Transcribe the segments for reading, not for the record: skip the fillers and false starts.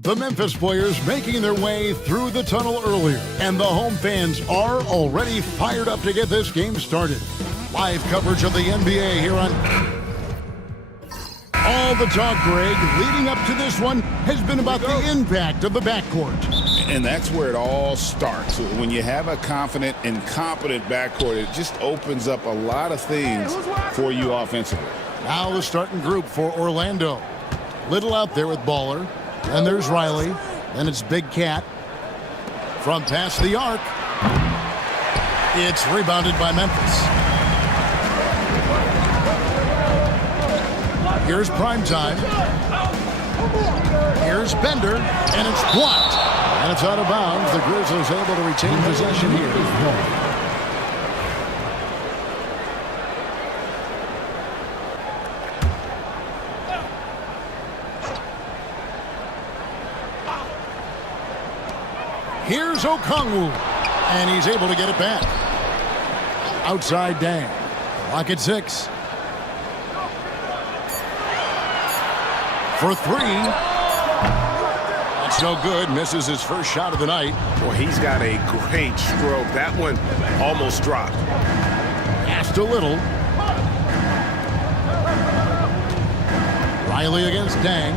The Memphis players making their way through the tunnel earlier, and the home fans are already fired up to get this game started. Live coverage of the NBA here on... All the talk, Greg, leading up to this one has been about the impact of the backcourt. And that's where it all starts. When you have a confident and competent backcourt, it just opens up a lot of things for you offensively. Now the starting group for Orlando. Little out there with Baller. And there's Riley. Then it's Big Cat. From past the arc. It's rebounded by Memphis. Here's Primetime. Here's Bender. And it's blocked. And it's out of bounds. The Grizzlies able to retain possession here. Here's Okongwu, and he's able to get it back. Outside Dang. Clock at 6. For 3. That's no good. Misses his first shot of the night. Well, he's got a great stroke. That one almost dropped. Passed a little. Riley against Dang.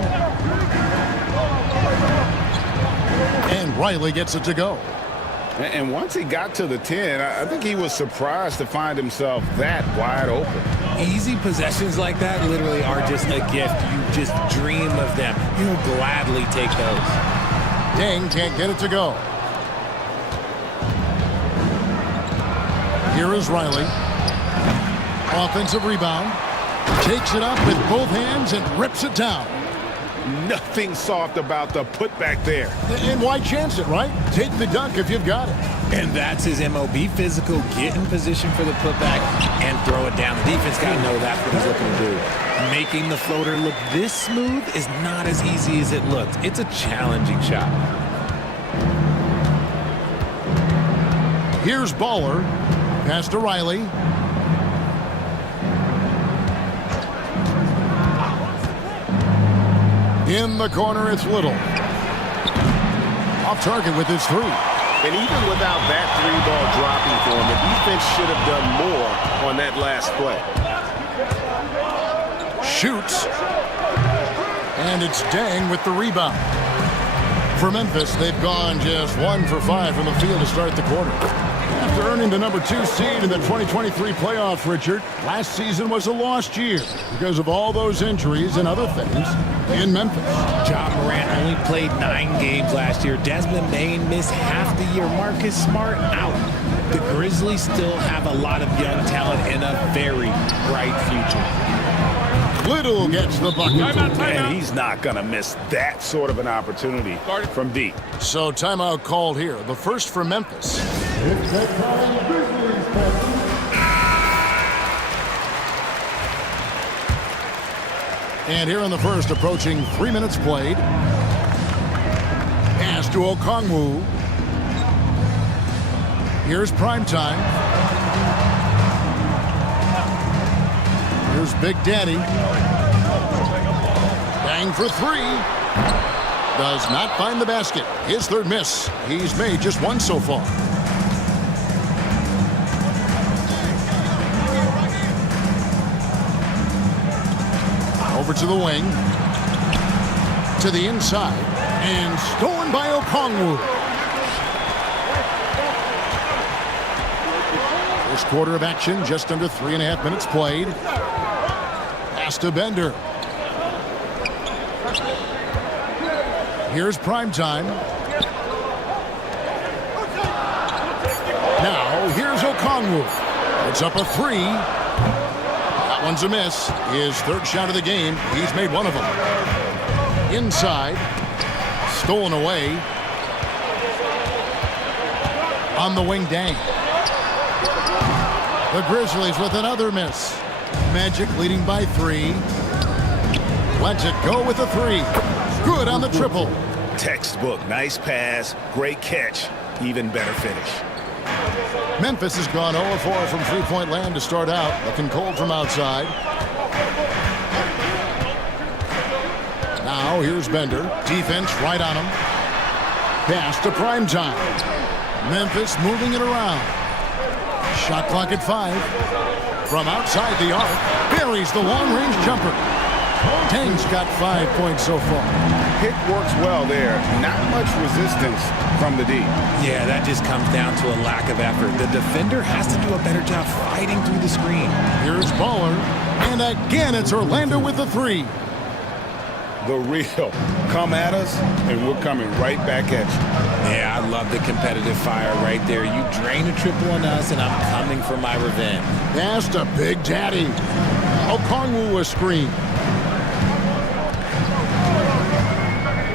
And Riley gets it to go. And once he got to the 10, I think he was surprised to find himself that wide open. Easy possessions like that literally are just a gift. You just dream of them. You'll gladly take those. Dang can't get it to go. Here is Riley. Offensive rebound. Takes it up with both hands and rips it down. Nothing soft about the putback there. And why chance it, right? Take the dunk if you've got it. And that's his MO. Be physical, get in position for the putback, and throw it down. The defense got to know that's what he's looking to do. Making the floater look this smooth is not as easy as it looks. It's a challenging shot. Here's Baller. Pass to Riley. In the corner, it's Little. Off target with his 3. And even without that 3-ball dropping for him, the defense should have done more on that last play. Shoots. And it's Dang with the rebound. For Memphis, they've gone just 1 for 5 from the field to start the quarter. After earning the number 2 seed in the 2023 playoffs, Richard, last season was a lost year because of all those injuries and other things in Memphis. Ja Morant only played 9 games last year. Desmond Bane missed half the year. Marcus Smart out. The Grizzlies still have a lot of young talent and a very bright future. Little gets the bucket. And he's not going to miss that sort of an opportunity from deep. So timeout called here. The first for Memphis. And here in the first, approaching 3 minutes played. Pass to Okongwu. Here's Primetime. Here's Big Daddy. Bang for 3. Does not find the basket. His third miss. He's made just 1 so far. Over to the wing. To the inside. And stolen by Okongwu. First quarter of action, just under 3.5 minutes played. Pass to Bender. Here's Primetime. Now, here's Okongwu. It's up a 3. That one's a miss. His third shot of the game. He's made 1 of them. Inside. Stolen away. On the wing, Dang. The Grizzlies with another miss. Magic leading by 3. Lets it go with a 3. Good on the triple. Textbook. Nice pass. Great catch. Even better finish. Memphis has gone 0-4 from three-point land to start out. Looking cold from outside. Now Now here's Bender. Defense right on him. Pass to Primetime. Memphis moving it around. Shot clock at 5. From outside the arc, buries the long-range jumper. Tang's got 5 points so far. Pick works well there. Not much resistance from the D. Yeah, that just comes down to a lack of effort. The defender has to do a better job fighting through the screen. Here's Baller. And again, it's Orlando with the 3. The real. Come at us, and we're coming right back at you. Yeah, I love the competitive fire right there. You drain a triple on us, and I'm coming for my revenge. Pass to Big Daddy. Okongwu a screen.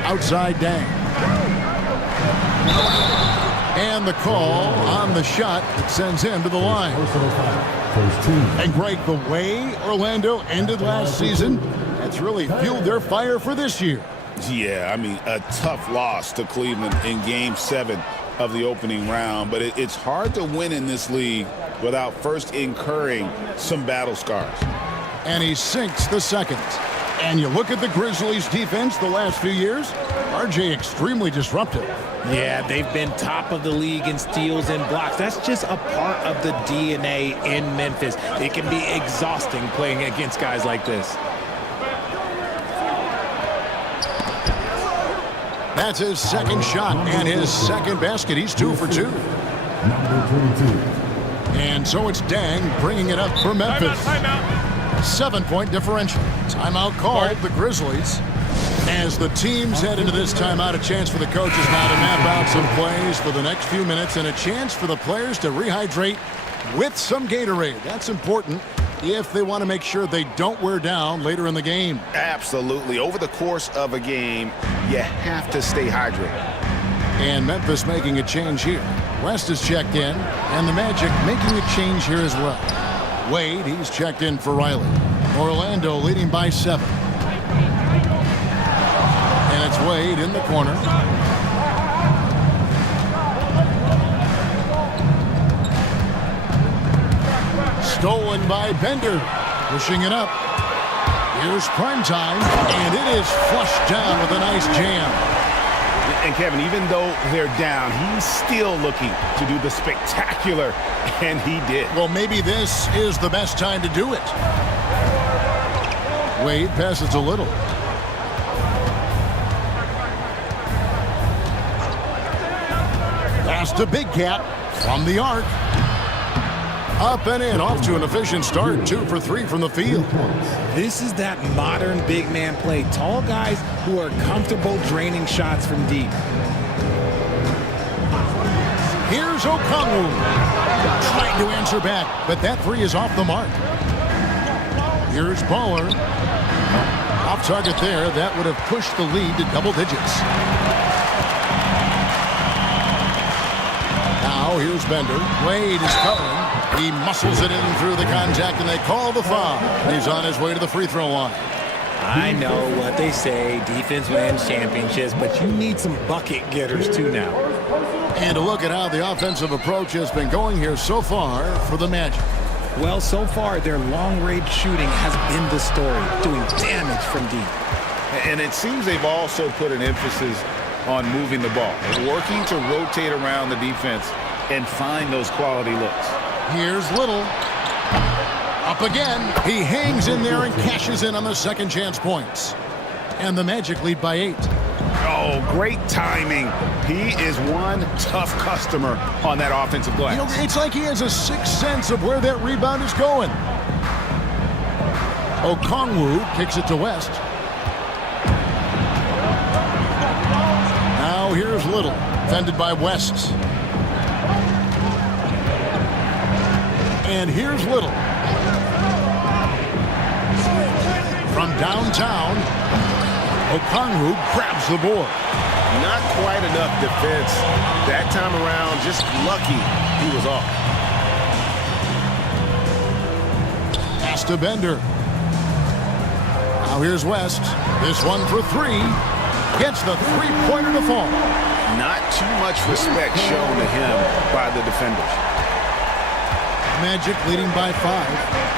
Outside Dang. And the call on the shot that sends him to the line. And Greg, the way Orlando ended last season, that's really fueled their fire for this year. Yeah, I mean, a tough loss to Cleveland in Game 7 of the opening round. But it's hard to win in this league without first incurring some battle scars. And he sinks the second. And you look at the Grizzlies' defense the last few years, RJ extremely disruptive. Yeah, they've been top of the league in steals and blocks. That's just a part of the DNA in Memphis. It can be exhausting playing against guys like this. That's his second shot and his second basket. He's 2 for 2. Number 22. And so it's Dang bringing it up for Memphis. Timeout. 7-point differential. Timeout called the Grizzlies. As the teams head into this timeout, a chance for the coaches now to map out some plays for the next few minutes and a chance for the players to rehydrate with some Gatorade. That's important if they want to make sure they don't wear down later in the game. Absolutely. Over the course of a game, you have to stay hydrated. And Memphis making a change here. West is checked in, and the Magic making a change here as well. Wade, he's checked in for Riley. Orlando leading by 7. And it's Wade in the corner. Stolen by Bender. Pushing it up. Here's Primetime, and it is flushed down with a nice jam. And Kevin, even though they're down, he's still looking to do the spectacular, and he did. Well, maybe this is the best time to do it. Wade passes a little. Pass to Big Cat from the arc. Up and in, off to an efficient start. 2 for 3 from the field. This is that modern big man play. Tall guys who are comfortable draining shots from deep. Here's Okongwu. Trying to answer back, but that 3 is off the mark. Here's Baller. Off target there. That would have pushed the lead to double digits. Now here's Bender. Wade is covering. He muscles it in through the contact, and they call the foul. He's on his way to the free throw line. I know what they say, defense wins championships, but you need some bucket getters too now. And a look at how the offensive approach has been going here so far for the Magic. Well, so far, their long-range shooting has been the story, doing damage from deep. And it seems they've also put an emphasis on moving the ball, working to rotate around the defense and find those quality looks. Here's Little. Up again. He hangs in there and cashes in on the second chance points. And the Magic lead by 8. Oh, great timing. He is one tough customer on that offensive glass. You know, it's like he has a sixth sense of where that rebound is going. Okongwu kicks it to West. Now here's Little, defended by West. And here's Little. From downtown, Okongwu grabs the board. Not quite enough defense. That time around, just lucky he was off. Pass to Bender. Now here's West. This one for 3. Gets the three-pointer to fall. Not too much respect shown to him by the defenders. Magic leading by 5.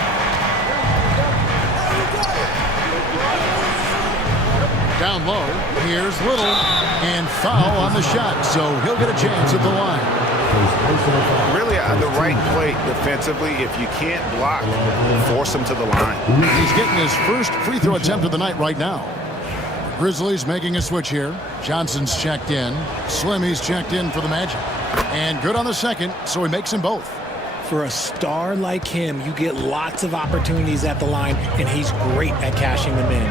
Down low, here's Little, and foul on the shot, so he'll get a chance at the line. Really, the right play defensively. If you can't block, force him to the line. He's getting his first free throw attempt of the night right now. Grizzlies making a switch here. Johnson's checked in. Slimmy's checked in for the Magic. And good on the second, so he makes them both. For a star like him, you get lots of opportunities at the line, and he's great at cashing them in.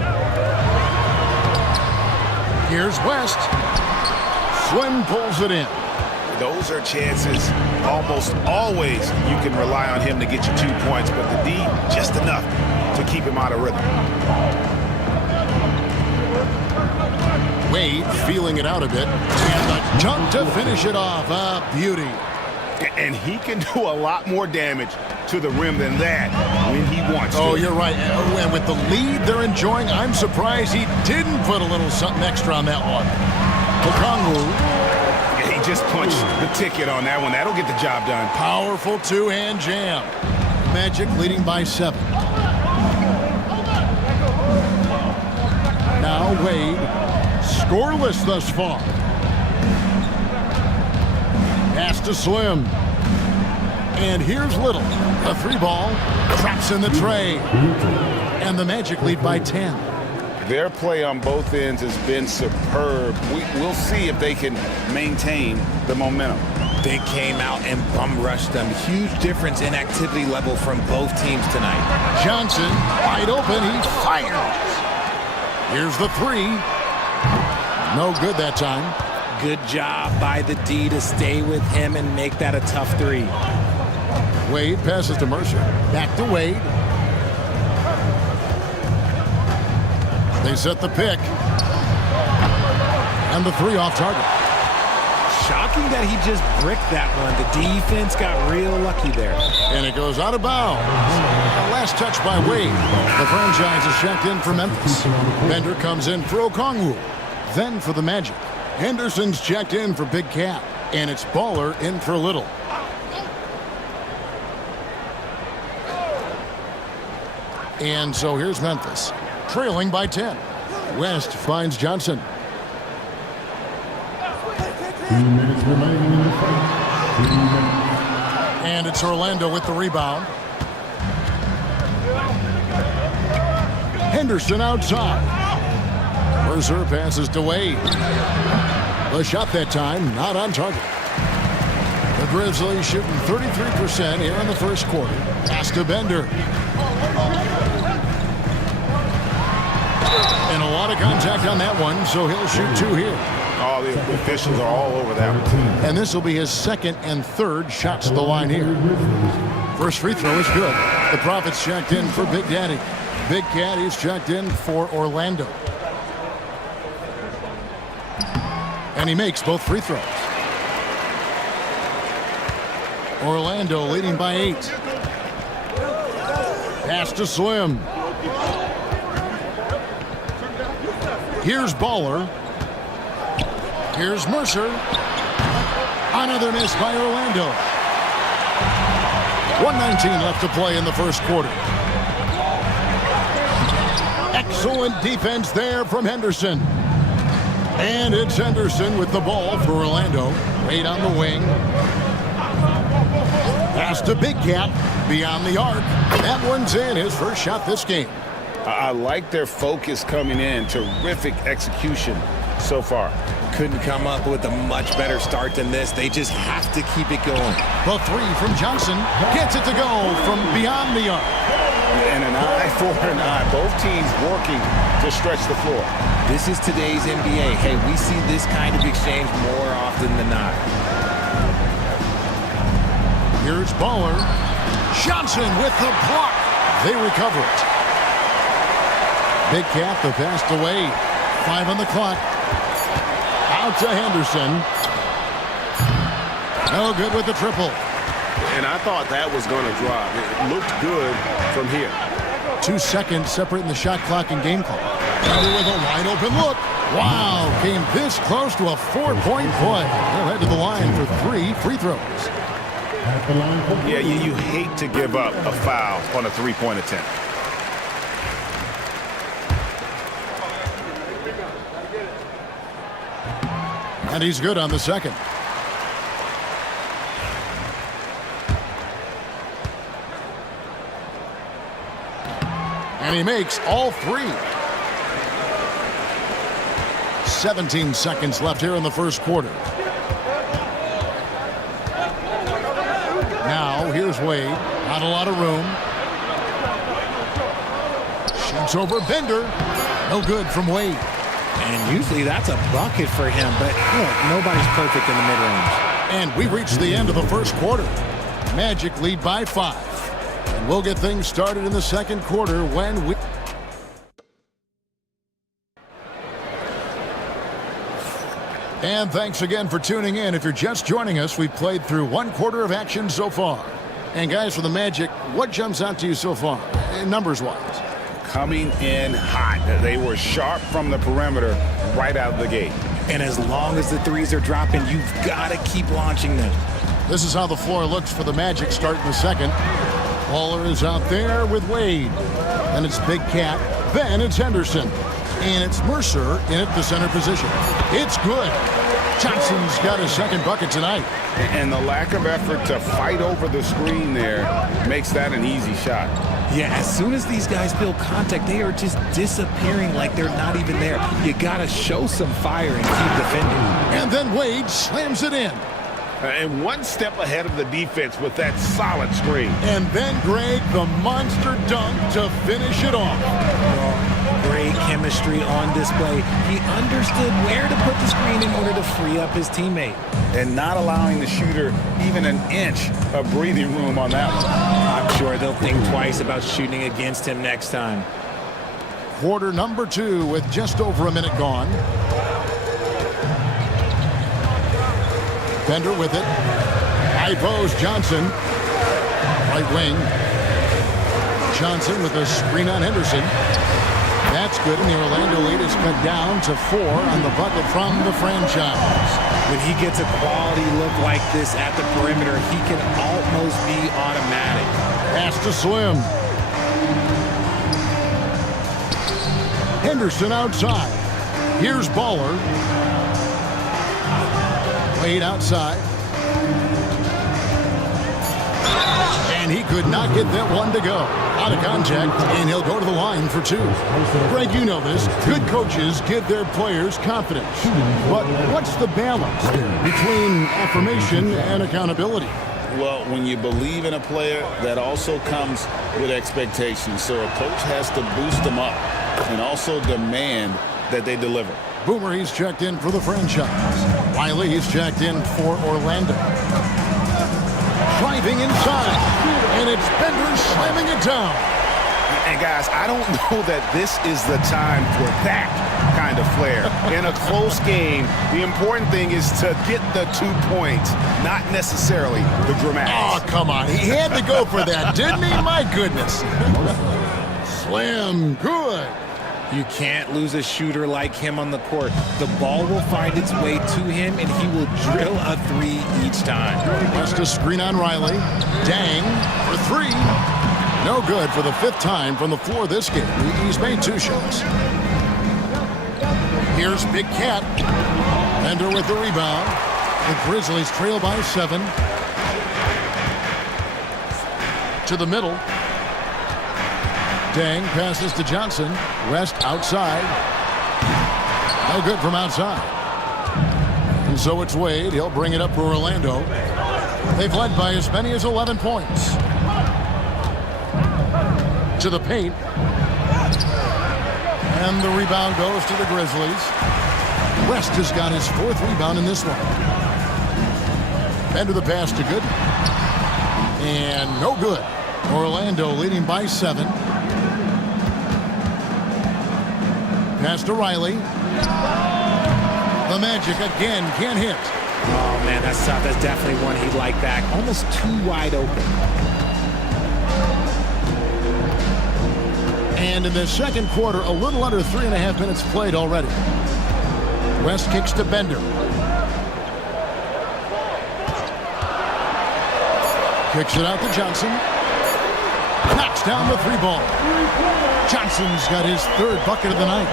Here's West. Slim pulls it in. Those are chances almost always you can rely on him to get you 2 points, but the D, just enough to keep him out of rhythm. Wade feeling it out a bit. And the dunk to finish it off. A beauty. And he can do a lot more damage to the rim than that when he wants to. Oh, you're right. And with the lead they're enjoying, I'm surprised he didn't put a little something extra on that one. Okongwu. He just punched the ticket on that one. That'll get the job done. Powerful two-hand jam. Magic leading by 7. Now Wade. Scoreless thus far. Pass to Slim. And here's Little. A 3-ball. Traps in the tray. And the Magic lead by 10. Their play on both ends has been superb. We'll see if they can maintain the momentum. They came out and bum rushed them. Huge difference in activity level from both teams tonight. Johnson, wide open. He fires. Here's the 3. No good that time. Good job by the D to stay with him and make that a tough 3. Wade passes to Mercer. Back to Wade. They set the pick. And the 3 off target. Shocking that he just bricked that one. The defense got real lucky there. And it goes out of bounds. The last touch by Wade. The franchise is checked in for Memphis. Bender comes in for Okongwu. Then for the Magic. Henderson's checked in for Big Cat. And it's Baller in for Little. And so here's Memphis. Trailing by 10. West finds Johnson. 2 minutes remaining in the fight. 2 minutes. And it's Orlando with the rebound. Henderson outside. Mercer passes to Wade. The shot that time, not on target. The Grizzlies shooting 33% here in the first quarter. Pass to Bender. And a lot of contact on that one, so he'll shoot 2 here. All the officials are all over that one. And this will be his second and third shots to the line here. First free throw is good. The Profits checked in for Big Daddy. Big Caddy's checked in for Orlando. And he makes both free throws. Orlando leading by 8. Pass to Slim. Here's Baller. Here's Mercer. Another miss by Orlando. 1:19 left to play in the first quarter. Excellent defense there from Henderson. And it's Henderson with the ball for Orlando. Wade on the wing. Pass to Big Cat. Beyond the arc. That one's in, his first shot this game. I like their focus coming in. Terrific execution so far. Couldn't come up with a much better start than this. They just have to keep it going. The 3 from Johnson gets it to go from beyond the arc. And an eye for an eye. Both teams working to stretch the floor. This is today's NBA. Hey, we see this kind of exchange more often than not. Here's Baller. Johnson with the block. They recover it. Big Cat, the pass to Wade. 5 on the clock. Out to Henderson. No good with the triple. And I thought that was going to drop. It looked good from here. 2 seconds separating the shot clock and game clock. Bender with a wide open look. Wow, came this close to a 4-point play. They'll head to the line for 3 free throws. At the line for Yeah, you hate to give up a foul on a 3-point attempt. And he's good on the second. And he makes all three. 17 seconds left here in the first quarter. Now, here's Wade. Not a lot of room. Shoots over Bender. No good from Wade. And usually that's a bucket for him, but look, nobody's perfect in the mid-range. And we reach the end of the first quarter. Magic lead by 5. And we'll get things started in the second quarter when we... And thanks again for tuning in. If you're just joining us, we've played through one quarter of action so far. And guys, for the Magic, what jumps out to you so far, numbers-wise? Coming in hot. They were sharp from the perimeter right out of the gate. And as long as the threes are dropping, you've got to keep launching them. This is how the floor looks for the Magic starting the second. Waller is out there with Wade. And it's Big Cat. Then it's Henderson. And it's Mercer in at the center position. It's good. Johnson's got his second bucket tonight. And the lack of effort to fight over the screen there makes that an easy shot. Yeah, as soon as these guys feel contact, they are just disappearing like they're not even there. You got to show some fire and keep defending. And then Wade slams it in. And one step ahead of the defense with that solid screen. And then Greg, the monster dunk to finish it off. Great chemistry on display. He understood where to put the screen in order to free up his teammate. And not allowing the shooter even an inch of breathing room on that one. I'm sure they'll think twice about shooting against him next time. Quarter number 2 with just over a minute gone. Bender with it. High post, Johnson. Right wing. Johnson with a screen on Henderson. That's good, and the Orlando lead is cut down to 4 on the bucket from the franchise. When he gets a quality look like this at the perimeter, he can almost be automatic. Pass to Slim. Henderson outside. Here's Baller. Wade outside. And he could not get that one to go. Out of contact, and he'll go to the line for 2. Greg, you know this. Good coaches give their players confidence. But what's the balance between affirmation and accountability? Well, when you believe in a player, that also comes with expectations. So a coach has to boost them up and also demand that they deliver. Boomer, he's checked in for the franchise. Riley, he's checked in for Orlando. Driving inside, and it's Bender slamming it down. And guys, I don't know that this is the time for that kind of flair. In a close game, the important thing is to get the 2 points, not necessarily the dramatics. Oh, come on. He had to go for that, didn't he? My goodness. Slam, good. You can't lose a shooter like him on the court. The ball will find its way to him, and he will drill a 3 each time. West a screen on Riley. Dang for 3. No good for the 5th time from the floor this game. He's made 2 shots. Here's Big Cat. Bender with the rebound. The Grizzlies trail by 7. To the middle. Dang passes to Johnson. West outside. No good from outside. And so it's Wade. He'll bring it up for Orlando. They've led by as many as 11 points. To the paint. And the rebound goes to the Grizzlies. West has got his 4th rebound in this one. Bender the pass to good. And no good. Orlando leading by 7. Pass to Riley. The Magic again can't hit. Oh, man, that's tough. That's definitely one he'd like back. Almost too wide open. And in the second quarter, a little under 3.5 minutes played already. West kicks to Bender. Kicks it out to Johnson. Knocks down the 3 ball. Johnson's got his 3rd bucket of the night.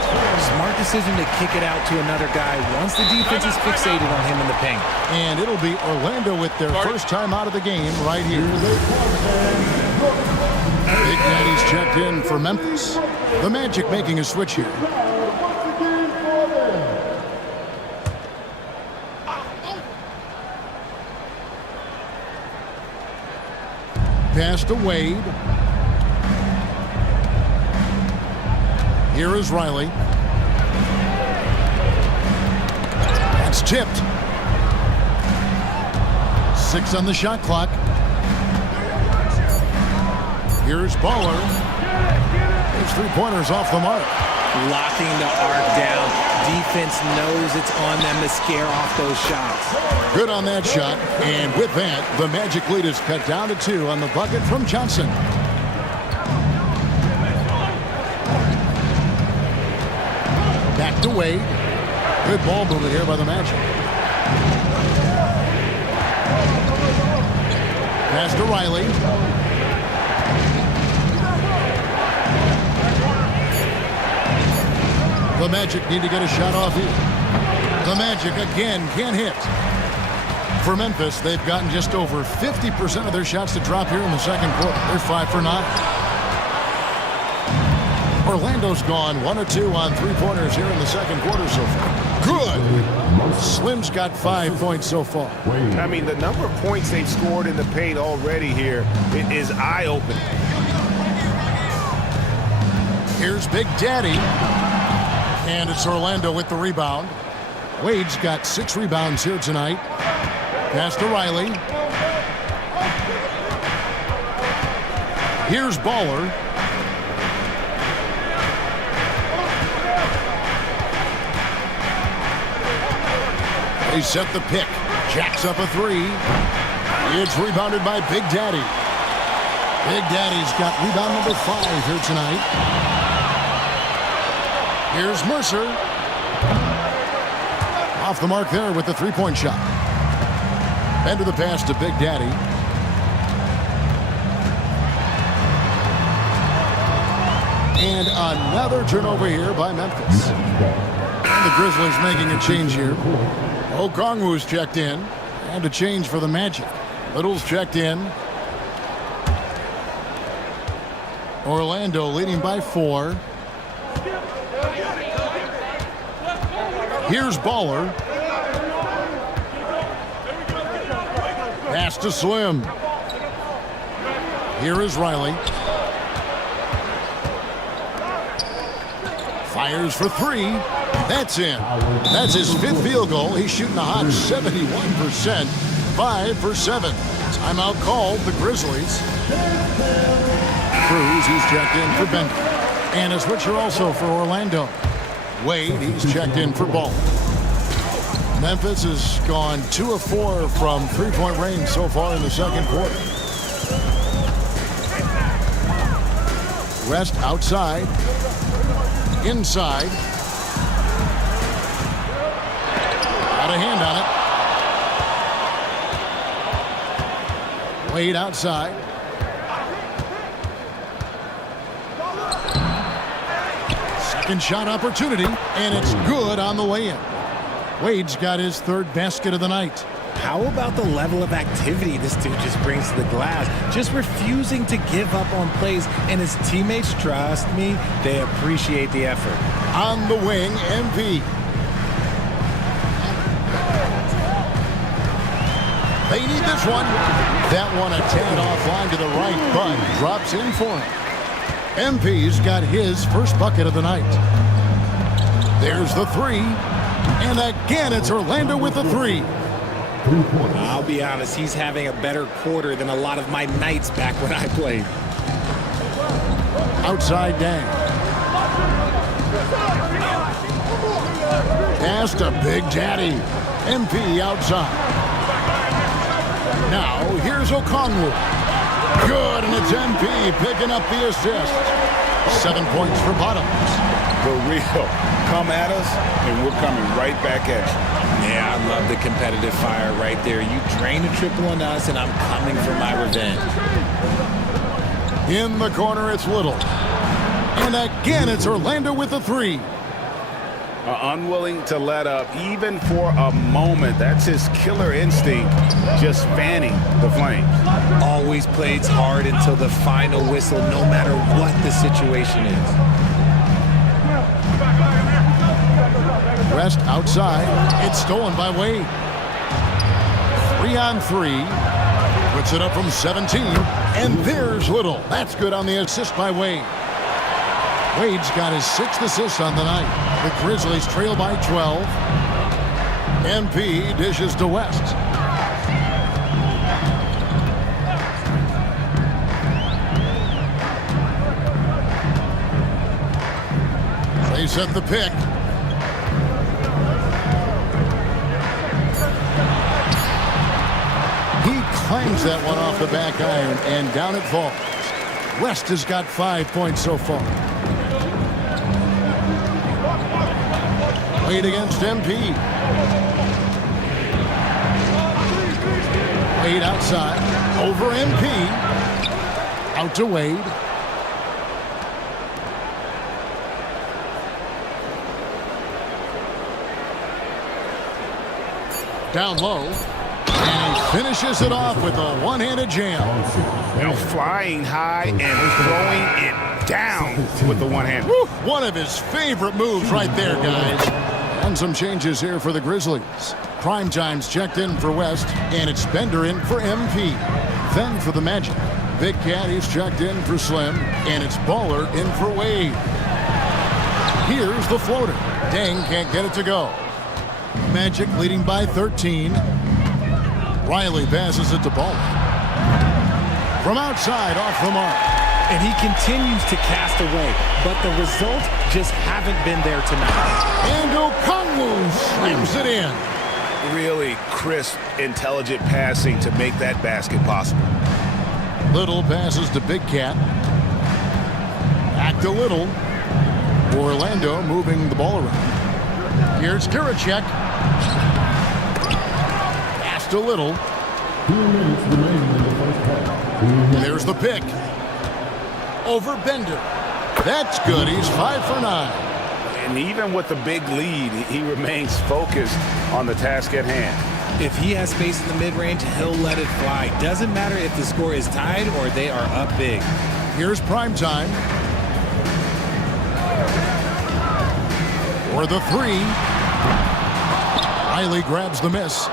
Smart decision to kick it out to another guy once the defense is fixated on him in the paint. And it'll be Orlando with their first time out of the game right here. Big Daddy's checked in for Memphis. The Magic making a switch here. Pass to Wade. Here is Riley. That's tipped. 6 on the shot clock. Here's Baller. His 3-pointers off the mark. Locking the arc down. Defense knows it's on them to scare off those shots. Good on that shot. And with that, the Magic lead is cut down to 2 on the bucket from Johnson. Back to Wade. Good ball movement here by the Magic. Pass to Riley. The Magic need to get a shot off here. The Magic again can't hit. For Memphis, they've gotten just over 50% of their shots to drop here in the second quarter. They're 5 for 9. Orlando's gone 1 or 2 on 3-pointers here in the second quarter so far. Good. Slim's got 5 points so far. I mean, the number of points they've scored in the paint already here is eye-opening. Here's Big Daddy. And it's Orlando with the rebound. Wade's got 6 rebounds here tonight. Pass to Riley. Here's Baller. They set the pick. Jacks up a 3. It's rebounded by Big Daddy. Big Daddy's got rebound number 5 here tonight. Here's Mercer. Off the mark there with the 3-point shot. Into the pass to Big Daddy. And another turnover here by Memphis. And the Grizzlies making a change here. Okongwu's checked in. And a change for the Magic. Little's checked in. Orlando leading by 4. Here's Baller. Pass to Slim. Here is Riley. Fires for 3. That's in. That's his 5th field goal. He's shooting a hot 71%. 5 for 7. Timeout called the Grizzlies. Cruz, he's checked in for Bender. And a switcher also for Orlando. Wade, he's checked in for Ball. Memphis has gone 2 of 4 from 3-point range so far in the second quarter. West outside. Inside. Got a hand on it. Wade outside. Second shot opportunity, and it's good on the way in. Wade's got his 3rd basket of the night. How about the level of activity this dude just brings to the glass? Just refusing to give up on plays, and his teammates, trust me, they appreciate the effort. On the wing, MP. They need this one. That one a tad offline to the right, but drops in for him. MP's got his first bucket of the night. There's the 3. And again, it's Orlando with the 3. I'll be honest, he's having a better quarter than a lot of my nights back when I played. Outside Dang. Pass to Big Daddy. MP outside. Now, here's Okongwu. Good, and it's MP picking up the assist. 7 points for Bottoms. The real. Come at us, and we're coming right back at you. Yeah, I love the competitive fire right there. You drain a triple on us, and I'm coming for my revenge. In the corner, it's Little. And again, it's Orlando with the three. Unwilling to let up even for a moment. That's his killer instinct, just fanning the flames. Always plays hard until the final whistle, no matter what the situation is. West outside. It's stolen by Wade. 3-on-3. Puts it up from 17. And there's Little. That's good on the assist by Wade. Wade's got his 6th assist on the night. The Grizzlies trail by 12. MP dishes to West. They set the pick. He clangs that one off the back iron, and down it falls. West has got 5 points so far. Wade against MP. Wade outside. Over MP. Out to Wade. Down low. And he finishes it off with a one-handed jam. Now flying high and throwing it down with the one hand. Woo! One of his favorite moves right there, guys. And some changes here for the Grizzlies. Primetime's checked in for West, and it's Bender in for MP. Then for the Magic, Big Cat, he's checked in for Slim, and it's Baller in for Wade. Here's the floater. Dang can't get it to go. Magic leading by 13. Riley passes it to Baller. From outside, off the mark. And he continues to cast away, but the results just haven't been there tonight. And Okongwu slams it in. Really crisp, intelligent passing to make that basket possible. Little passes to Big Cat. Back to Little. Orlando moving the ball around. Here's Kiricek. Pass to Little. 2 minutes remaining in the first half. There's the pick. Over Bender. That's good. He's 5 for 9. And even with the big lead, he remains focused on the task at hand. If he has space in the mid-range, he'll let it fly. Doesn't matter if the score is tied or they are up big. Here's Primetime. For the three. Riley grabs the miss.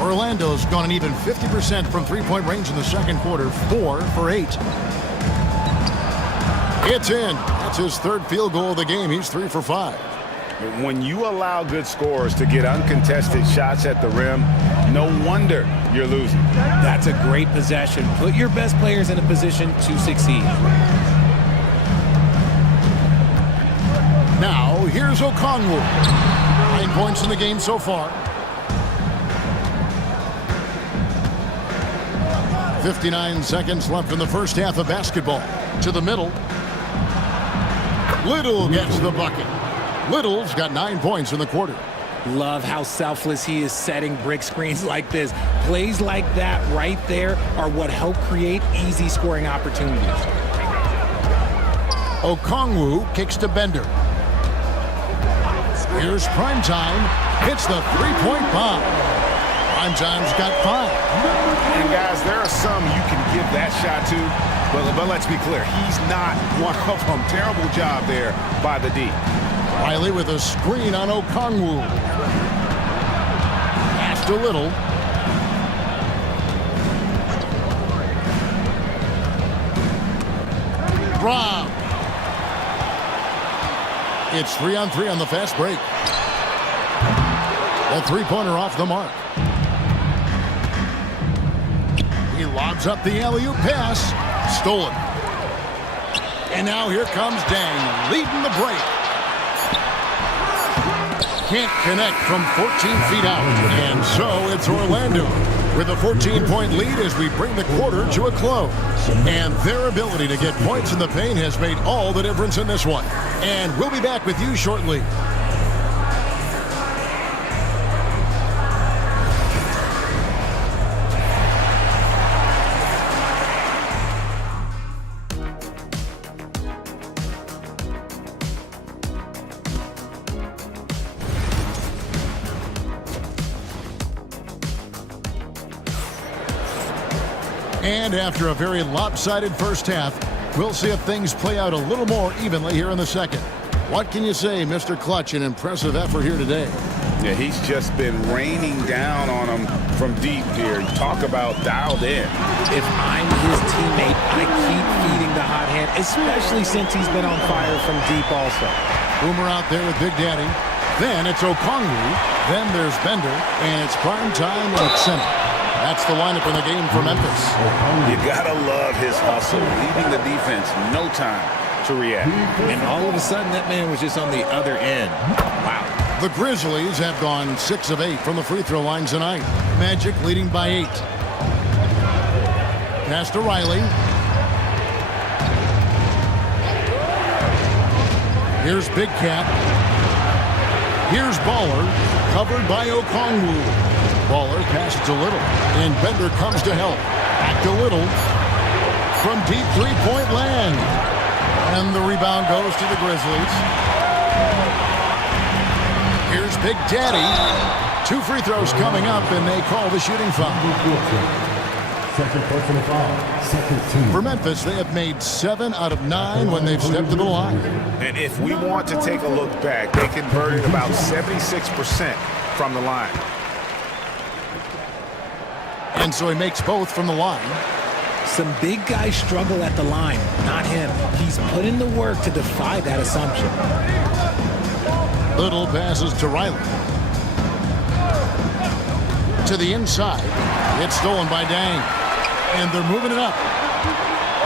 Orlando's gone an even 50% from three-point range in the second quarter. 4 for 8. It's in. That's his 3rd field goal of the game. He's 3 for 5. When you allow good scorers to get uncontested shots at the rim, no wonder you're losing. That's a great possession. Put your best players in a position to succeed. Now, here's Okongwu. 9 points in the game so far. 59 seconds left in the first half of basketball. To the middle. Little gets the bucket. Little's got 9 points in the quarter. Love how selfless he is setting brick screens like this. Plays like that right there are what help create easy scoring opportunities. Okongwu kicks to Bender. Here's Primetime. Hits the three-point bomb. Primetime's got 5. And guys, there are some you can give that shot to, but let's be clear, he's not one of them. Terrible job there by the D. Riley with a screen on Okongwu. Pass to Little. Rob. It's 3-on-3 on the fast break. The three-pointer off the mark. He lobs up the alley-oop pass. Stolen. And now here comes Dang, leading the break. Can't connect from 14 feet out. And so it's Orlando with a 14-point lead as we bring the quarter to a close. And their ability to get points in the paint has made all the difference in this one. And we'll be back with you shortly. And after a very lopsided first half, we'll see if things play out a little more evenly here in the second. What can you say, Mr. Clutch? An impressive effort here today. Yeah, he's just been raining down on him from deep here. Talk about dialed in. If I'm his teammate, I keep feeding the hot hand, especially since he's been on fire from deep also. Boomer out there with Big Daddy. Then it's Okongwu. Then there's Bender. And it's prime time at center. That's the lineup in the game for Memphis. You gotta love his hustle, leaving the defense no time to react. And all of a sudden, that man was just on the other end. Wow. The Grizzlies have gone 6 of 8 from the free throw line tonight. Magic leading by 8. Pass to Riley. Here's Big Cat. Here's Baller, covered by Okongwu. Baller passes to Little, and Bender comes to help. Back to Little from deep three-point land. And the rebound goes to the Grizzlies. Here's Big Daddy. 2 free throws coming up, and they call the shooting foul. Second personal foul. Second team. For Memphis, they have made 7 out of 9 when they've stepped to the line. And if we want to take a look back, they converted about 76% from the line. And so he makes both from the line. Some big guys struggle at the line, not him. He's put in the work to defy that assumption. Little passes to Riley. To the inside. It's stolen by Dang. And they're moving it up.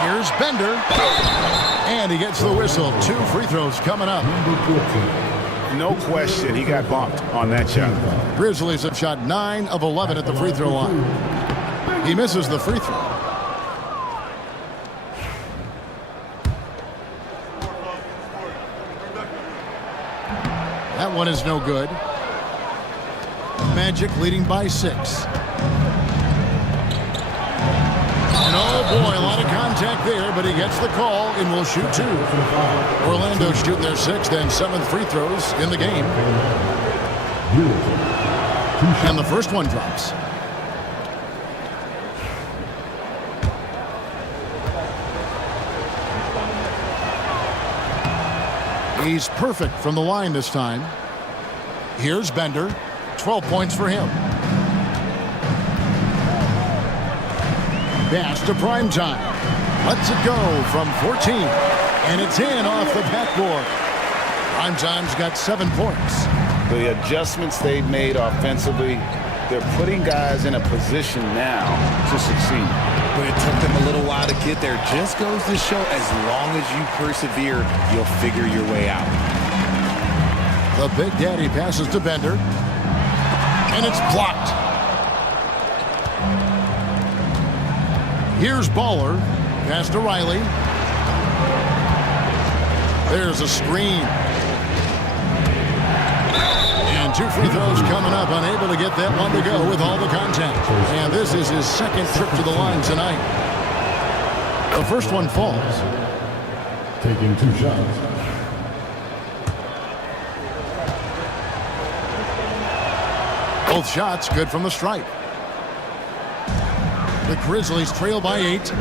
Here's Bender. And he gets the whistle. 2 free throws coming up. No question, he got bumped on that shot. Grizzlies have shot 9 of 11 at the free throw line. He misses the free throw. That one is no good. Magic leading by 6. And oh boy, a lot of contact there, but he gets the call and will shoot 2. Orlando shooting their 6th and 7th free throws in the game. And the first one drops. He's perfect from the line this time. Here's Bender. 12 points for him. Pass to prime time. Lets it go from 14. And it's in off the backboard. Prime time's got 7 points. The adjustments they've made offensively, they're putting guys in a position now to succeed. But it took them a little while to get there. Just goes to show, as long as you persevere, you'll figure your way out. The Big Daddy passes to Bender. And it's blocked. Here's Baller. Pass to Riley. There's a screen. And 2 free throws coming up. Unable to get that one to go with all the contact. And this is his 2nd trip to the line tonight. The first one falls. Taking 2 shots. Both shots good from the stripe. The Grizzlies trail by 8.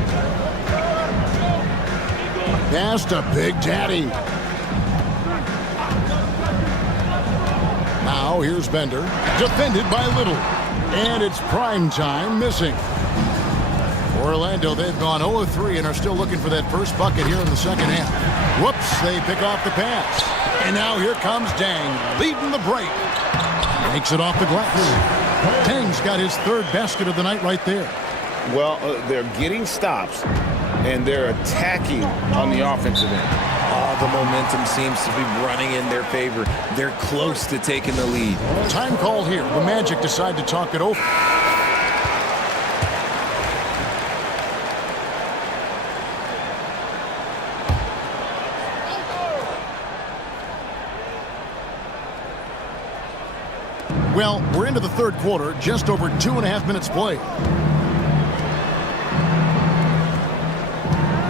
Pass to Big Daddy. Now here's Bender. Defended by Little. And it's prime time missing. Orlando, they've gone 0 of 3 and are still looking for that first bucket here in the second half. Whoops, they pick off the pass. And now here comes Dang, leading the break. Makes it off the glass. Dang's got his 3rd basket of the night right there. Well, they're getting stops, and they're attacking on the offensive end. All the momentum seems to be running in their favor. They're close to taking the lead. Time called here. The Magic decide to talk it over. Well, we're into the 3rd quarter, just over 2.5 minutes played.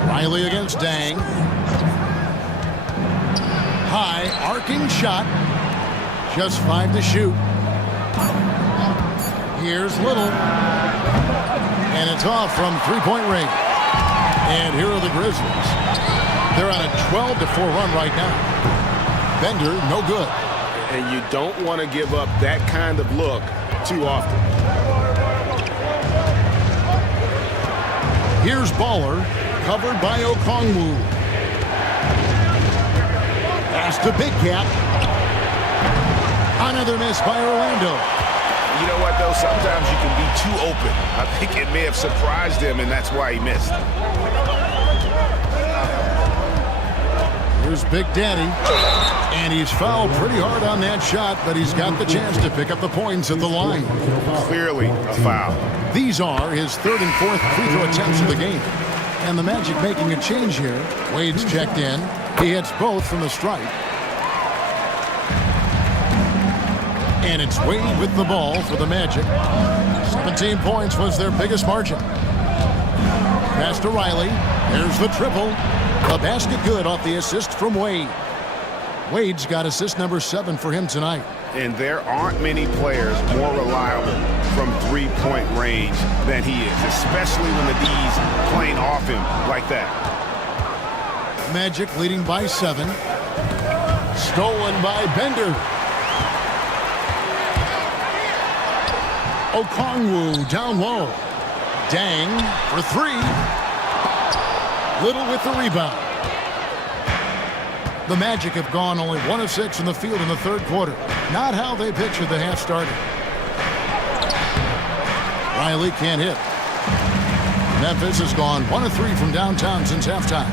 Riley against Dang. High, arcing shot. Just 5 to shoot. Here's Little. And it's off from three-point range. And here are the Grizzlies. They're on a 12-4 run right now. Bender, no good. And you don't want to give up that kind of look too often. Here's Baller, covered by Okongwu. Pass to Big Cat. Another miss by Orlando. You know what, though? Sometimes you can be too open. I think it may have surprised him, and that's why he missed. Here's Big Daddy. And he's fouled pretty hard on that shot, but he's got the chance to pick up the points at the line. Clearly a foul. These are his third and fourth free throw attempts of the game. And the Magic making a change here. Wade's checked in. He hits both from the stripe. And it's Wade with the ball for the Magic. 17 points was their biggest margin. Pass to Riley. There's the triple. A basket good off the assist from Wade. Wade's got assist number 7 for him tonight. And there aren't many players more reliable from three-point range than he is, especially when the D's playing off him like that. Magic leading by 7. Stolen by Bender. Okongwu down low. Dang for 3. Little with the rebound. The Magic have gone only 1 of 6 in the field in the third quarter. Not how they pictured the half started. Riley can't hit. Memphis has gone 1 of 3 from downtown since halftime.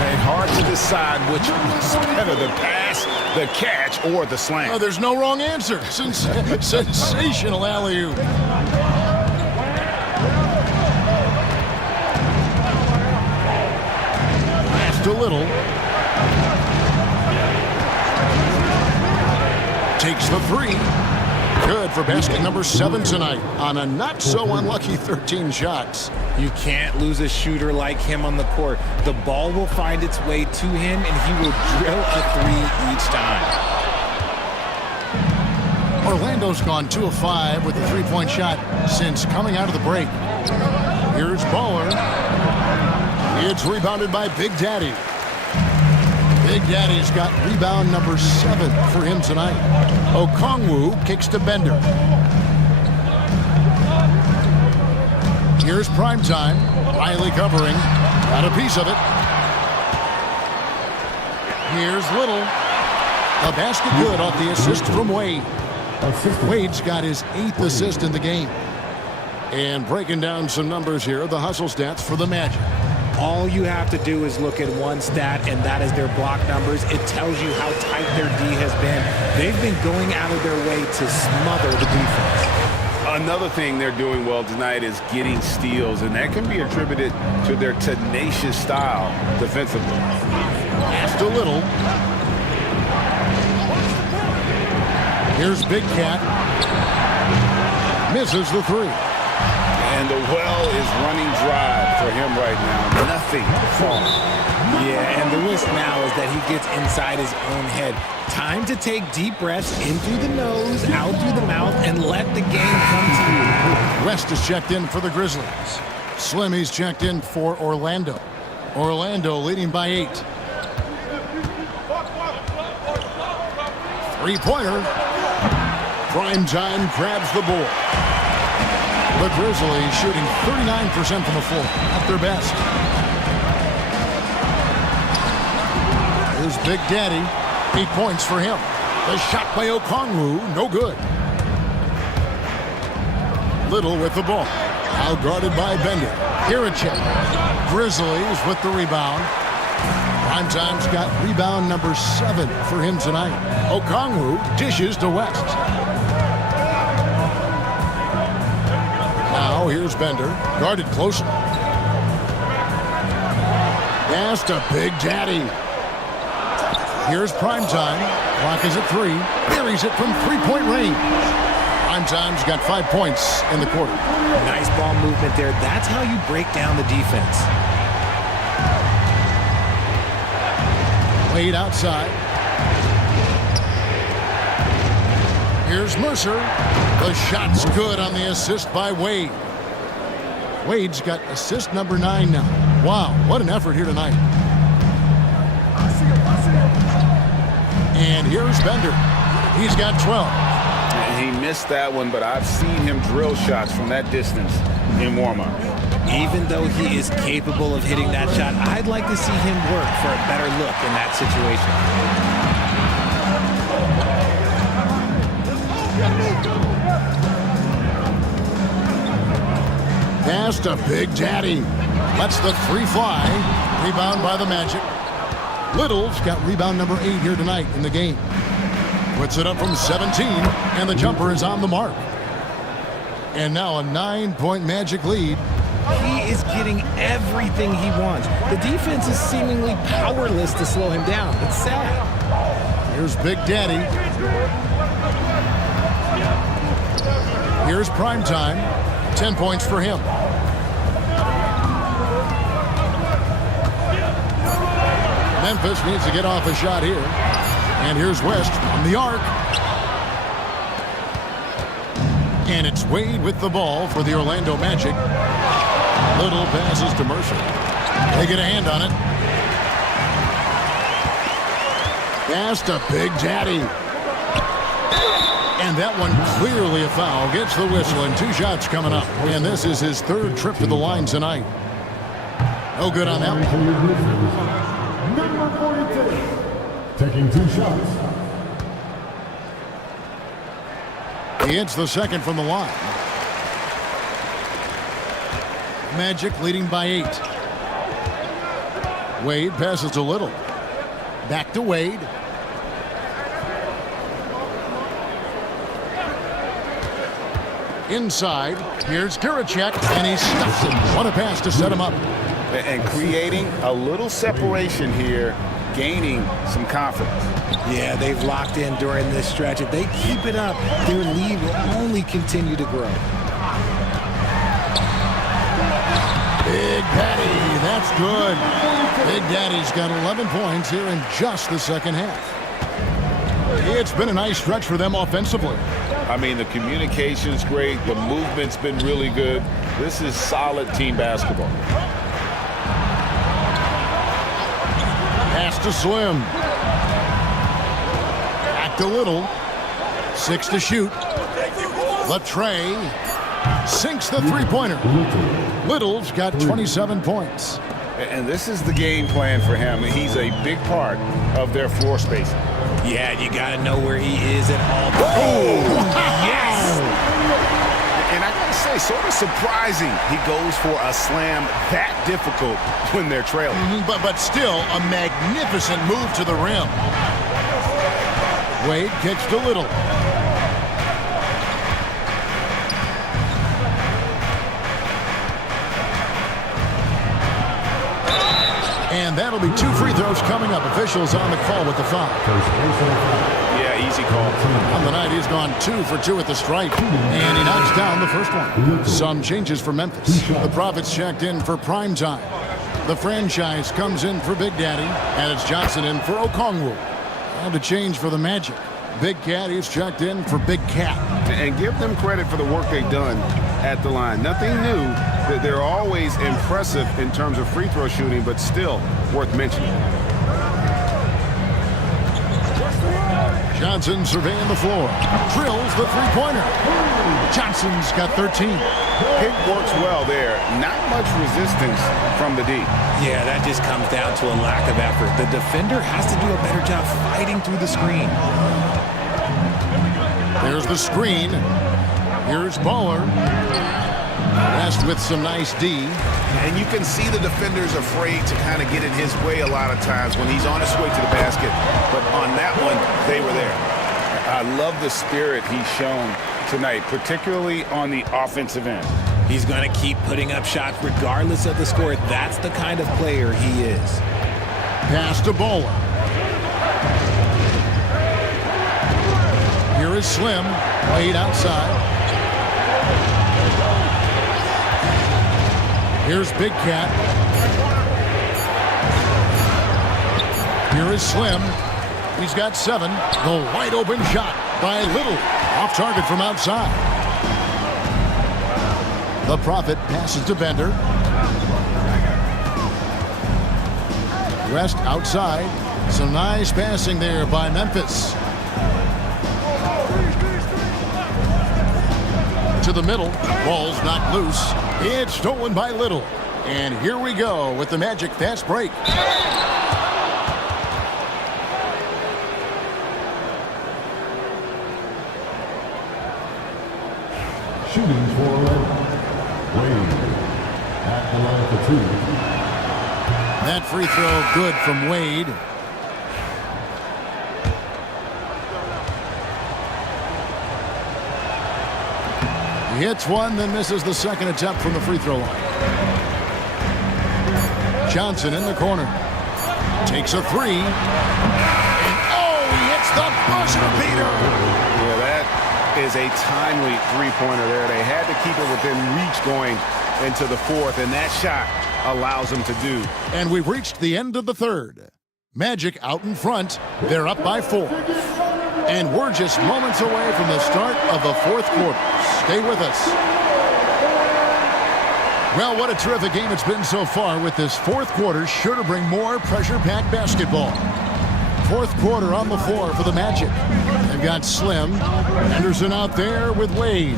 And hard to decide which was better, the pass, the catch, or the slam. Oh, there's no wrong answer. Sensational alley-oop. Pass to Little. Takes the 3. Good for basket number 7 tonight on a not-so-unlucky 13 shots. You can't lose a shooter like him on the court. The ball will find its way to him, and he will drill a 3 each time. Orlando's gone 2 of 5 with the three-point shot since coming out of the break. Here's Baller. It's rebounded by Big Daddy. Big Daddy's got rebound number 7 for him tonight. Okongwu kicks to Bender. Here's prime time. Riley covering. Got a piece of it. Here's Little. A basket good off the assist from Wade. Wade's got his 8th assist in the game. And breaking down some numbers here, the hustle stats for the Magic. All you have to do is look at one stat, and that is their block numbers. It tells you how tight their D has been. They've been going out of their way to smother the defense. Another thing they're doing well tonight is getting steals, and that can be attributed to their tenacious style defensively. Pass to Little. Here's Big Cat. Misses the 3. And the well is running dry for him right now. Nothing falling. Yeah, and the risk now is that he gets inside his own head. Time to take deep breaths in through the nose, out through the mouth, and let the game come to you. West is checked in for the Grizzlies. Slimmy's checked in for Orlando. Orlando leading by 8. Three-pointer. Prime time grabs the board. The Grizzlies shooting 39% from the floor, at their best. Here's Big Daddy. 8 points for him. The shot by Okongwu, no good. Little with the ball. Out guarded by Bender. Here a check. Grizzlies with the rebound. Primetime's got rebound number 7 for him tonight. Okongwu dishes to West. Now here's Bender, guarded closely. Pass to Big Daddy. Here's Primetime. Clock is at 3. Buries it from three-point range. Primetime's got 5 points in the quarter. Nice ball movement there. That's how you break down the defense. Wade outside. Here's Mercer. The shot's good on the assist by Wade. Wade's got assist number 9 now. Wow, what an effort here tonight. And here's Bender. He's got 12. He missed that one, but I've seen him drill shots from that distance in warm-up. Even though he is capable of hitting that shot, I'd like to see him work for a better look in that situation. Pass to Big Daddy. Lets the 3 fly. Rebound by the Magic. Little's got rebound number 8 here tonight in the game. Puts it up from 17, and the jumper is on the mark. And now a 9-point Magic lead. He is getting everything he wants. The defense is seemingly powerless to slow him down. It's sad. Here's Big Daddy. Here's prime time. 10 points for him. Memphis needs to get off a shot here. And here's West from the arc. And it's Wade with the ball for the Orlando Magic. Little passes to Mercer. They get a hand on it. Pass to Big Daddy. And that one clearly a foul. Gets the whistle and 2 shots coming up. And this is his 3rd trip to the line tonight. No good on that one. Number 42, taking 2 shots. He hits the 2nd from the line. Magic leading by 8. Wade passes to Little. Back to Wade. Inside, here's Giracek, and he stuffs him. What a pass to set him up. And creating a little separation here, gaining some confidence. Yeah, they've locked in during this stretch. If they keep it up, their lead will only continue to grow. Big Daddy, that's good. Big Daddy's got 11 points here in just the second half. It's been a nice stretch for them offensively. I mean, the communication's great. The movement's been really good. This is solid team basketball. Pass to Slim. Back to Little. 6 to shoot. Latrey sinks the 3-pointer. Little's got 27 points. And this is the game plan for him. He's a big part of their floor spacing. Yeah, you got to know where he is at all times. Oh, yes! And I got to say, sort of surprising he goes for a slam that difficult when they're trailing. But still, a magnificent move to the rim. Wade kicks to Little. And that'll be 2 free throws coming up. Officials on the call with the foul. Yeah, easy call. On the night, he's gone 2 for 2 at the stripe. And he knocks down the first one. Some changes for Memphis. The Profits checked in for prime time. The franchise comes in for Big Daddy. And it's Johnson in for Okongwu. And a change for the Magic. Big Cat is checked in for Big Cat. And give them credit for the work they've done at the line. Nothing new. They're always impressive in terms of free throw shooting, but still worth mentioning. Johnson surveying the floor. Drills the 3-pointer. Johnson's got 13. Pick works well there. Not much resistance from the D. Yeah, that just comes down to a lack of effort. The defender has to do a better job fighting through the screen. There's the screen. Here's Baller. Rest with some nice D. And you can see the defender's afraid to kind of get in his way a lot of times when he's on his way to the basket. But on that one, they were there. I love the spirit he's shown tonight, particularly on the offensive end. He's going to keep putting up shots regardless of the score. That's the kind of player he is. Pass to Baller. Here is Slim. Wade outside. Here's Big Cat. Here is Slim. He's got 7. The wide open shot by Little. Off target from outside. The Prophet passes to Bender. West outside. Some nice passing there by Memphis. To the middle. Ball's not loose. It's stolen by Little. And here we go with the Magic fast break. Shooting for 11. Wade at the line for 2. That free throw good from Wade. He hits one, then misses the second attempt from the free throw line. Johnson in the corner. Takes a three. And oh, he hits the buzzer beater. Yeah, that is a timely three-pointer there. They had to keep it within reach going into the fourth, and that shot allows them to do. And we've reached the end of the third. Magic out in front. They're up by 4. And we're just moments away from the start of the fourth quarter. Stay with us. Well, what a terrific game it's been so far, with this fourth quarter sure to bring more pressure-packed basketball. Fourth quarter on the floor for the Magic. They've got Slim. Henderson out there with Wade.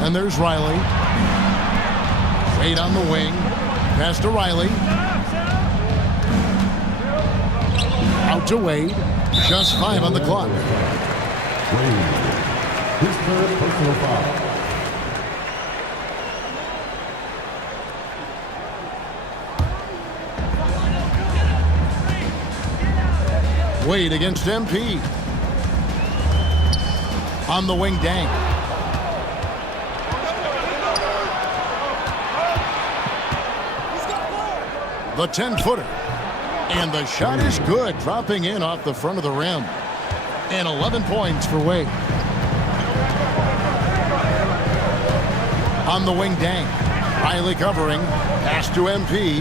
And there's Riley. Wade on the wing. Pass to Riley. Out to Wade. Just 5 on the clock. Wade. His third personal foul. Wade against MP. On the wing, Dang. The 10-footer. And the shot is good, dropping in off the front of the rim. And 11 points for Wade. On the wing, Dang. Riley covering. Pass to MP.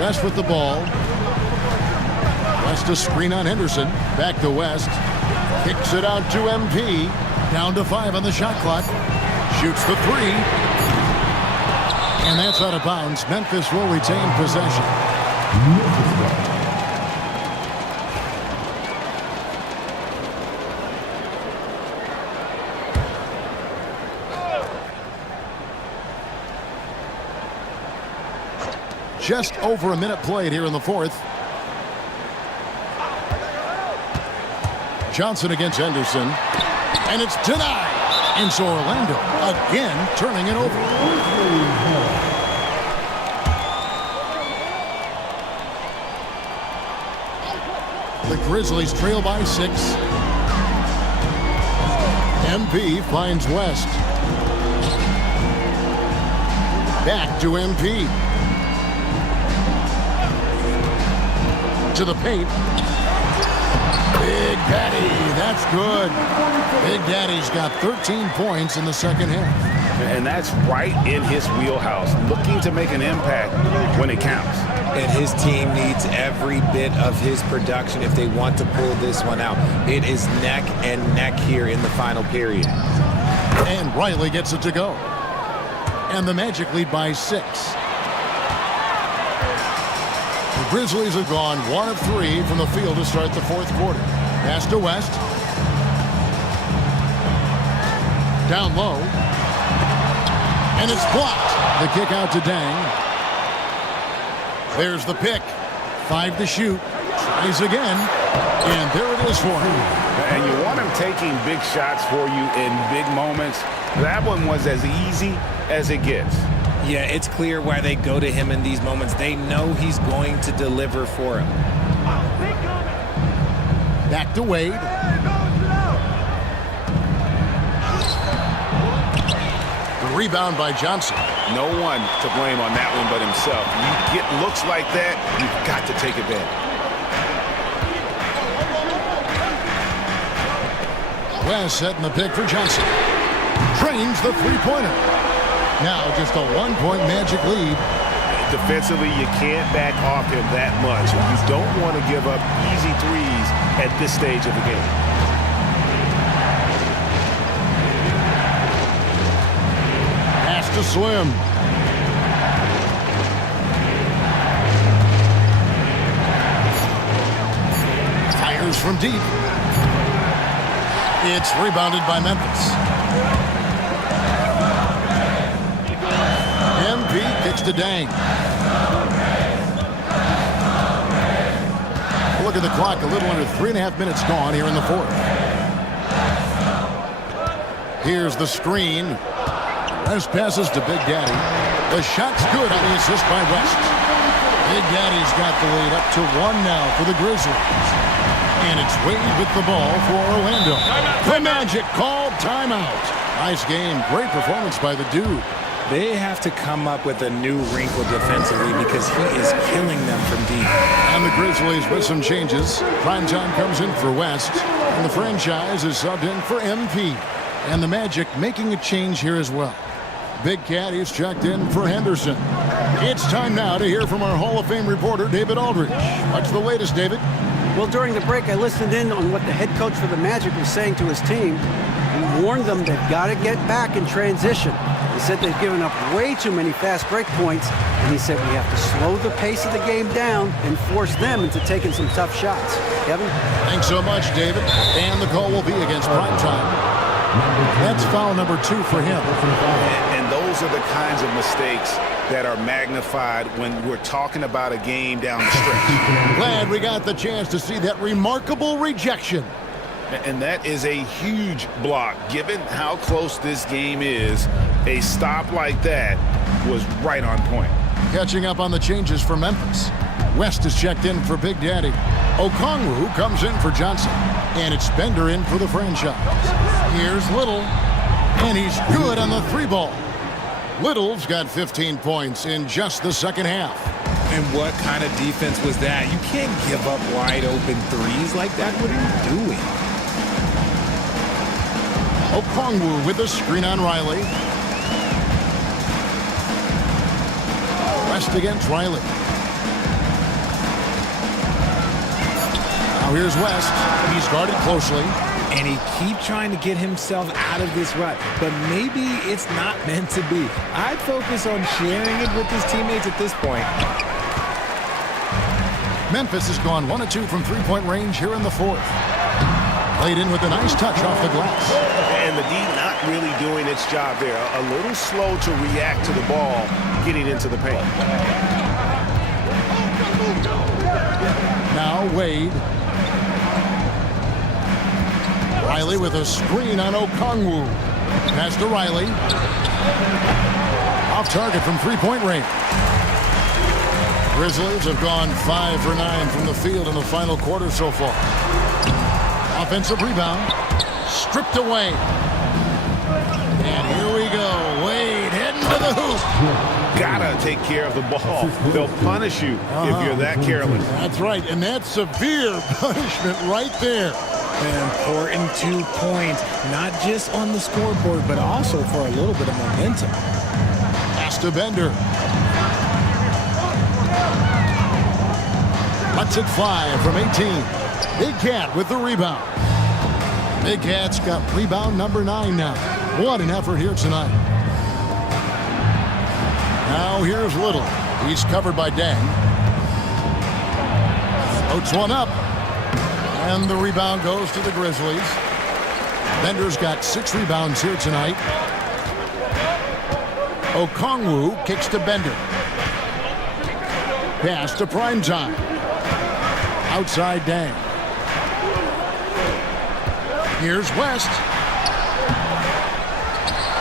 West with the ball. West a screen on Henderson. Back to West. Kicks it out to MP. Down to 5 on the shot clock. Shoots the 3. And that's out of bounds. Memphis will retain possession. Just over a minute played here in the fourth. Johnson against Henderson. And it's denied. And so Orlando again turning it over. The Grizzlies trail by 6. MP finds West. Back to MP. To the paint. Big Daddy, that's good. Big Daddy's got 13 points in the second half. And that's right in his wheelhouse, looking to make an impact when it counts. And his team needs every bit of his production if they want to pull this one out. It is neck and neck here in the final period. And Riley gets it to go. And the Magic lead by 6. The Grizzlies have gone 1 of 3 from the field to start the fourth quarter. Pass to West. Down low. And it's blocked. The kick out to Dang. There's the pick. 5 to shoot. Tries again. And there it is for him. And you want him taking big shots for you in big moments. That one was as easy as it gets. Yeah, it's clear why they go to him in these moments. They know he's going to deliver for him. Back to Wade. The rebound by Johnson. No one to blame on that one but himself. You get looks like that, you've got to take advantage. West setting the pick for Johnson. Trains the three-pointer. Now just a 1-point Magic lead. Defensively, you can't back off him that much. You don't want to give up easy threes at this stage of the game. Pass to to Slim. Fires from deep. It's rebounded by Memphis. MP kicks to Dang. Look at the clock, a little under 3.5 minutes gone here in the fourth. Here's the screen. West passes to Big Daddy. The shot's good on the assist by West. Big Daddy's got the lead up to 1 now for the Grizzlies. And it's Wade with the ball for Orlando. The Magic called timeout. Nice game. Great performance by the dude. They have to come up with a new wrinkle defensively because he is killing them from deep. And the Grizzlies with some changes. Primetime comes in for West. And the franchise is subbed in for MP. And the Magic making a change here as well. Big Cat is checked in for Henderson. It's time now to hear from our Hall of Fame reporter, David Aldridge. What's the latest, David? Well, during the break, I listened in on what the head coach for the Magic was saying to his team. He warned them they've got to get back in transition. He said they've given up way too many fast break points, and he said we have to slow the pace of the game down and force them into taking some tough shots. Kevin? Thanks so much, David. And the call will be against Primetime. That's foul number 2 for him. And those are the kinds of mistakes that are magnified when we're talking about a game down the stretch. Glad we got the chance to see that remarkable rejection. And that is a huge block. Given how close this game is, a stop like that was right on point. Catching up on the changes for Memphis. West is checked in for Big Daddy. Okongwu comes in for Johnson. And it's Bender in for the franchise. Here's Little. And he's good on the 3-ball. Little's got 15 points in just the second half. And what kind of defense was that? You can't give up wide open threes like that. What are you doing? Okongwu with the screen on Riley. West against Riley. Now here's West. He's guarded closely. And he keeps trying to get himself out of this rut. But maybe it's not meant to be. I'd focus on sharing it with his teammates at this point. Memphis has gone 1 of 2 from three-point range here in the fourth. Played in with a nice touch off the glass. And the D not really doing its job there. A little slow to react to the ball getting into the paint. Now Wade. Riley with a screen on Okongwu. Pass to Riley. Off target from three-point range. Grizzlies have gone 5 for 9 from the field in the final quarter so far. Offensive rebound. Stripped away. And here we go. Wade heading to the hoop. Gotta take care of the ball. They'll punish you if you're that careless. That's right. And that's severe punishment right there. Important 2 points, not just on the scoreboard, but also for a little bit of momentum. Pass to Bender. Cuts it 5 from 18. Big Cat with the rebound. Big Cat's got rebound number 9 now. What an effort here tonight. Now here's Little. He's covered by Dang. Floats one up. And the rebound goes to the Grizzlies. Bender's got 6 rebounds here tonight. Okongwu kicks to Bender. Pass to Primetime. Outside Dang. Here's West.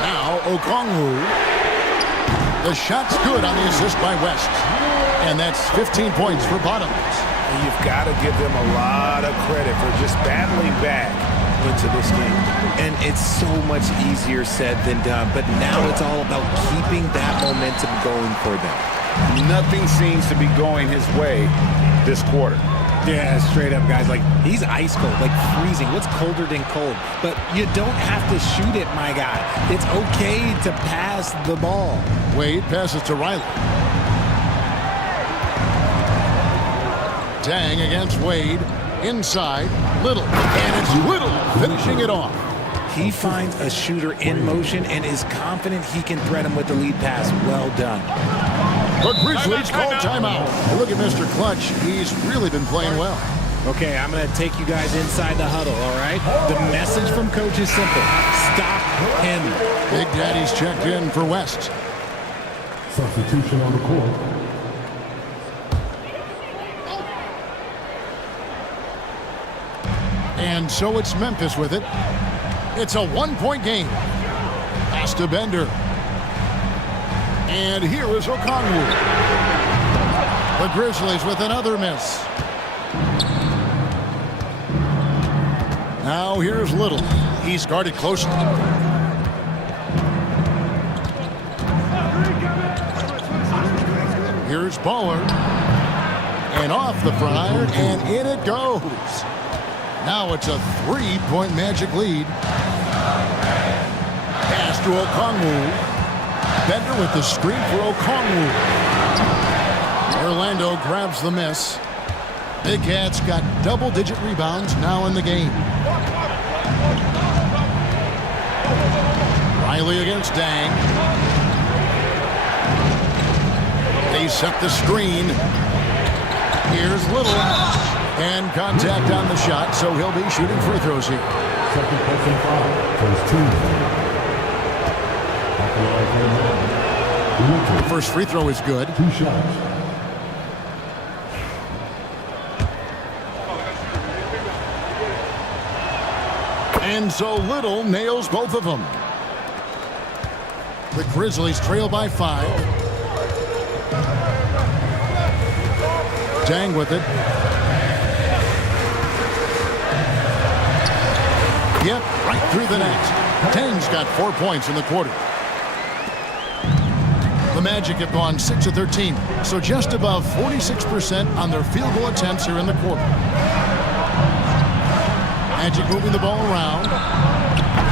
Now Okongwu. The shot's good on the assist by West. And that's 15 points for Bottoms. You've got to give them a lot of credit for just battling back into this game. And it's so much easier said than done, but now it's all about keeping that momentum going for them. Nothing seems to be going his way this quarter. Yeah, straight up, guys. Like, he's ice cold, like freezing. What's colder than cold? But you don't have to shoot it, my guy. It's okay to pass the ball. Wade passes to Riley. Dang against Wade. Inside, Little. And it's Little finishing it off. He finds a shooter in motion and is confident he can threat him with the lead pass. Well done. The Grizzlies call timeout. Look at Mr. Clutch. He's really been playing well. Okay, I'm going to take you guys inside the huddle, all right? The message from coach is simple. Stop him. Big Daddy's checked in for West. Substitution on the court. And so it's Memphis with it. It's a one-point game. Pass to Bender. And here is Okongwu. The Grizzlies with another miss. Now here's Little. He's guarded closely. Here's Baller. And off the front iron, and in it goes. Now it's a three-point Magic lead. Pass to Okongwu. Bender with the screen for Okongwu. Orlando grabs the miss. Big Cats got double-digit rebounds now in the game. Riley against Dang. They set the screen. Here's Little. And contact on the shot, so he'll be shooting free throws here. Second person foul. First two. First free throw is good. 2 shots. And so Little nails both of them. The Grizzlies trail by 5. Dang with it. Yep, right through the net. Dang's got 4 points in the quarter. The Magic have gone 6 of 13, so just above 46% on their field goal attempts here in the quarter. Magic moving the ball around.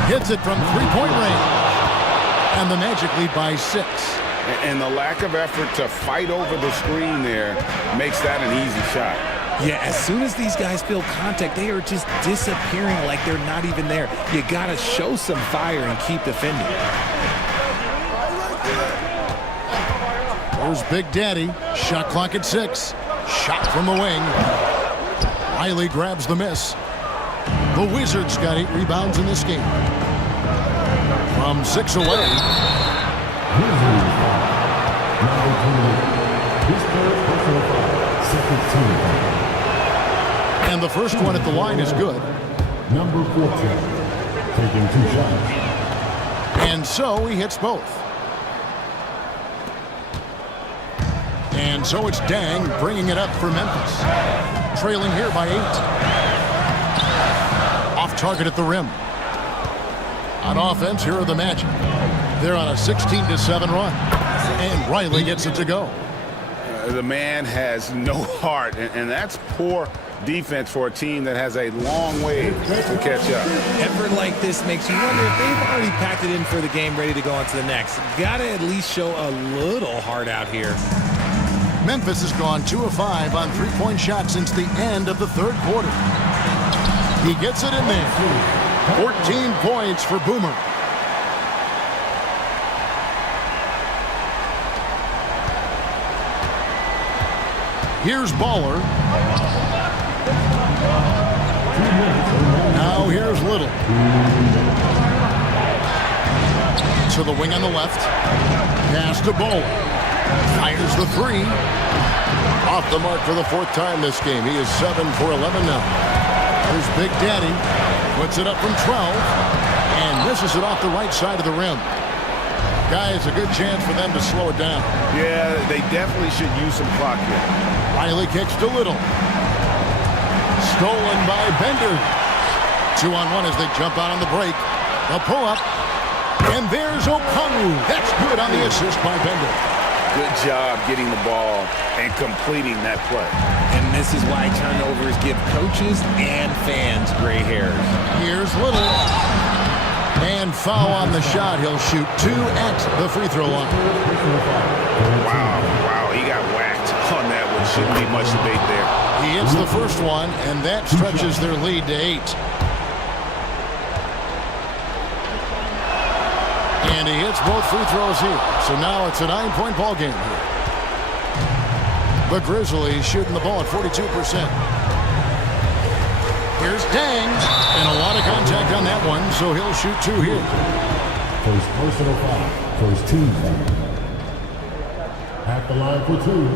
Hits it from three-point range. And the Magic lead by 6. And the lack of effort to fight over the screen there makes that an easy shot. Yeah, as soon as these guys feel contact, they are just disappearing like they're not even there. You got to show some fire and keep defending. There's Big Daddy. Shot clock at 6. Shot from the wing. Riley grabs the miss. The Wizards got 8 rebounds in this game. From 6 away. And the first one at the line is good. Number 14, taking 2 shots. And so he hits both. And so it's Dang bringing it up for Memphis. Trailing here by 8. Off target at the rim. On offense, here are the Magic. They're on a 16-7 run. And Riley gets it to go. The man has no heart, and that's poor defense for a team that has a long way to catch up. Effort like this makes you wonder if they've already packed it in for the game, ready to go on to the next. Got to at least show a little heart out here. Memphis has gone 2 of 5 on three-point shots since the end of the third quarter. He gets it in there. 14 points for Boomer. Here's Baller. Now here's Little. To the wing on the left. Pass to Baller. Fires the 3. Off the mark for the 4th time this game. He is 7 for 11 now. Here's Big Daddy. Puts it up from 12. And misses it off the right side of the rim. Guys, a good chance for them to slow it down. Yeah, they definitely should use some clock here. Riley kicks to Little. Stolen by Bender. 2-on-1 as they jump out on the break. A pull-up. And there's Okongwu. That's good on the assist by Bender. Good job getting the ball and completing that play. And this is why turnovers give coaches and fans gray hairs. Here's Little. And foul on the shot. He'll shoot 2 at the free throw line. Wow, he got whacked on that one. Shouldn't be much debate there. He hits the first one, and that stretches their lead to 8. And he hits both free throws here. So now it's a 9-point ball game here. The Grizzlies shooting the ball at 42%. Here's Dang. And a lot of contact on that one, so he'll shoot 2 here. First personal foul. First team foul. At the line for 2.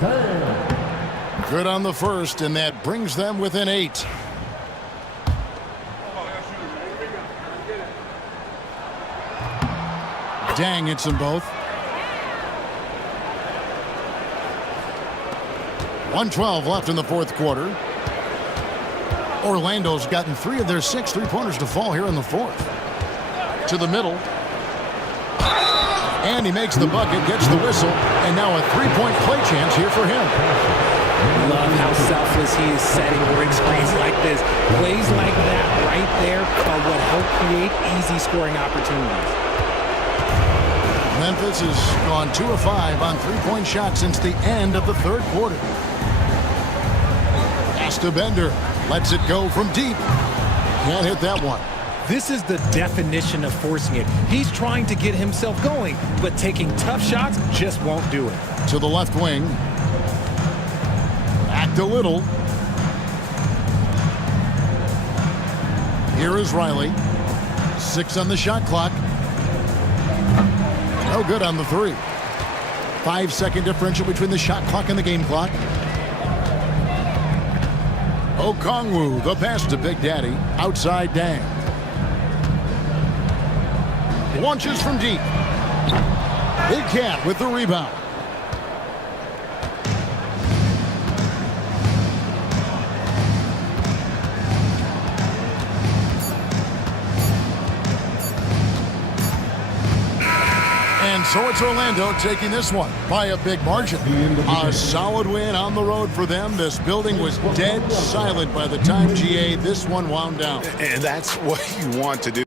Dang. Good on the first, and that brings them within 8. Dang hits them both. 1:12 left in the fourth quarter. Orlando's gotten 3 of their 6 three-pointers to fall here in the fourth. To the middle. And he makes the bucket, gets the whistle, and now a 3-point play chance here for him. Love how selfless he is setting break screens like this. Plays like that right there are what help create easy scoring opportunities. Memphis has gone 2 of 5 on 3-point shots since the end of the third quarter. Pass to Bender. Lets it go from deep. Can't hit that one. This is the definition of forcing it. He's trying to get himself going, but taking tough shots just won't do it. To the left wing. Back to Little. Here is Riley. 6 on the shot clock. No good on the 3. 5-second differential between the shot clock and the game clock. Okongwu, the pass to Big Daddy. Outside Dang. Launches from deep. Big Cat with the rebound. And so it's Orlando taking this one by a big margin. A solid win on the road for them. This building was dead silent by the time, GA, this one wound down. And that's what you want to do.